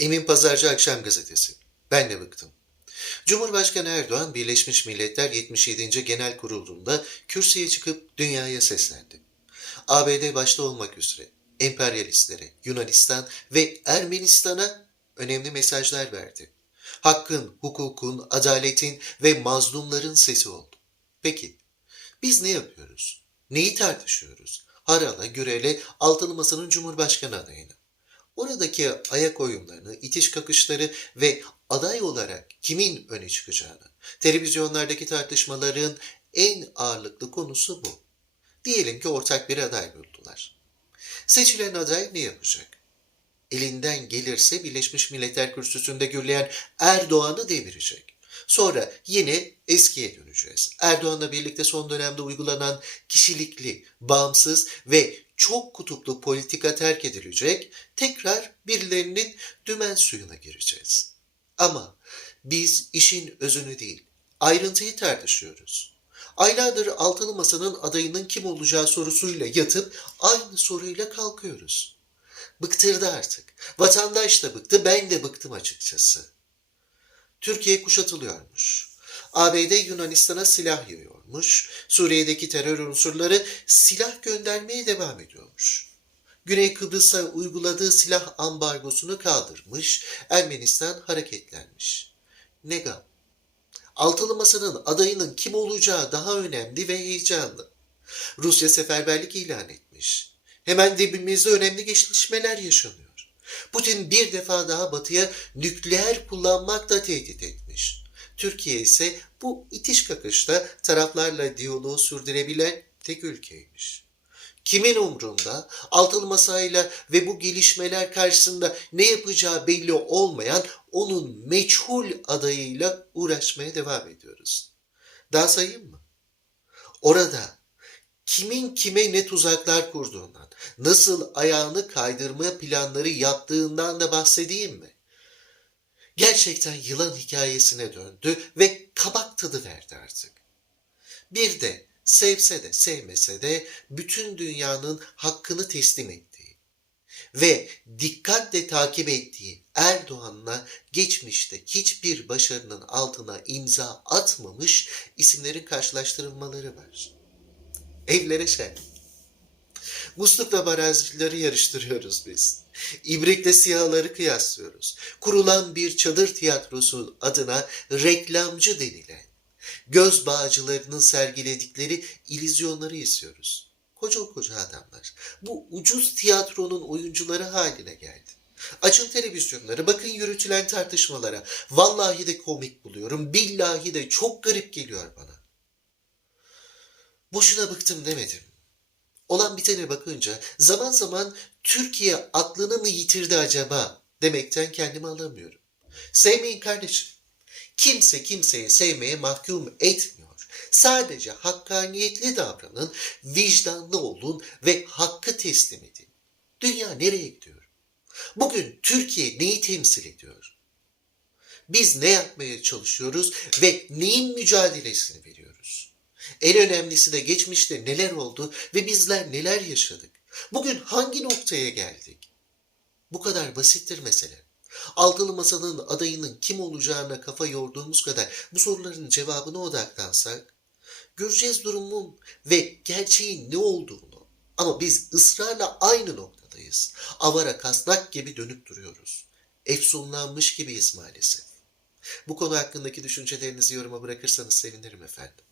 Emin Pazarcı Akşam Gazetesi. Ben de bıktım. Cumhurbaşkanı Erdoğan Birleşmiş Milletler 77. Genel Kurulu'nda kürsüye çıkıp dünyaya seslendi. ABD başta olmak üzere emperyalistlere, Yunanistan ve Ermenistan'a önemli mesajlar verdi. Hakkın, hukukun, adaletin ve mazlumların sesi oldu. Peki, biz ne yapıyoruz? Neyi tartışıyoruz? Harala, Gürel'e, Altılı Masa'nın Cumhurbaşkanı adayını. Oradaki ayak oyunlarını, itiş kakışları ve aday olarak kimin öne çıkacağını, televizyonlardaki tartışmaların en ağırlıklı konusu bu. Diyelim ki ortak bir aday buldular. Seçilen aday ne yapacak? Elinden gelirse Birleşmiş Milletler Kürsüsü'nde gürleyen Erdoğan'ı devirecek. Sonra yine eskiye döneceğiz. Erdoğan'la birlikte son dönemde uygulanan kişilikli, bağımsız ve çok kutuplu politika terk edilecek, tekrar birilerinin dümen suyuna gireceğiz. Ama biz işin özünü değil, ayrıntıyı tartışıyoruz. Aylardır altılı masanın adayının kim olacağı sorusuyla yatıp aynı soruyla kalkıyoruz. Bıktırdı artık. Vatandaş da bıktı, ben de bıktım açıkçası. Türkiye kuşatılıyormuş. ABD Yunanistan'a silah yığıyormuş. Suriye'deki terör unsurları silah göndermeye devam ediyormuş. Güney Kıbrıs'a uyguladığı silah ambargosunu kaldırmış, Ermenistan hareketlenmiş. Ne gam. Altılı Masa'nın adayının kim olacağı daha önemli ve heyecanlı. Rusya seferberlik ilan etmiş. Hemen dibimizde önemli gelişmeler yaşanıyor. Putin bir defa daha batıya nükleer kullanmakla tehdit etmiş. Türkiye ise bu itiş kakışta taraflarla diyaloğu sürdürebilen tek ülkeymiş. Kimin umrunda altılı masayla ve bu gelişmeler karşısında ne yapacağı belli olmayan onun meçhul adayıyla uğraşmaya devam ediyoruz. Daha sayayım mı? Orada kimin kime ne tuzaklar kurduğundan, nasıl ayağını kaydırma planları yaptığından da bahsedeyim mi? Gerçekten yılan hikayesine döndü ve kabak tadı verdi artık. Bir de sevse de sevmese de bütün dünyanın hakkını teslim ettiği ve dikkatle takip ettiği Erdoğan'la geçmişte hiçbir başarının altına imza atmamış isimlerin karşılaştırılmaları var. Evlere şen. Muslukla barajları yarıştırıyoruz biz. İbrikle siyahları kıyaslıyoruz. Kurulan bir çadır tiyatrosu adına reklamcı denilen, göz bağcılarının sergiledikleri ilizyonları izliyoruz. Koca koca adamlar. Bu ucuz tiyatronun oyuncuları haline geldi. Açın televizyonları, bakın yürütülen tartışmalara. Vallahi de komik buluyorum, billahi de çok garip geliyor bana. Boşuna bıktım demedim. Olan bitene bakınca zaman zaman Türkiye aklını mı yitirdi acaba demekten kendimi alamıyorum. Sevmeyin kardeşim. Kimse kimseye sevmeye mahkum etmiyor. Sadece hakkaniyetli davranın, vicdanlı olun ve hakkı teslim edin. Dünya nereye gidiyor? Bugün Türkiye neyi temsil ediyor? Biz ne yapmaya çalışıyoruz ve neyin mücadelesini veriyoruz? En önemlisi de geçmişte neler oldu ve bizler neler yaşadık? Bugün hangi noktaya geldik? Bu kadar basittir mesele. Altılı Masa'nın adayının kim olacağına kafa yorduğumuz kadar bu soruların cevabına odaklansak, göreceğiz durumun ve gerçeğin ne olduğunu. Ama biz ısrarla aynı noktadayız. Avara kasnak gibi dönüp duruyoruz. Efsunlanmış gibiyiz maalesef. Bu konu hakkındaki düşüncelerinizi yoruma bırakırsanız sevinirim efendim.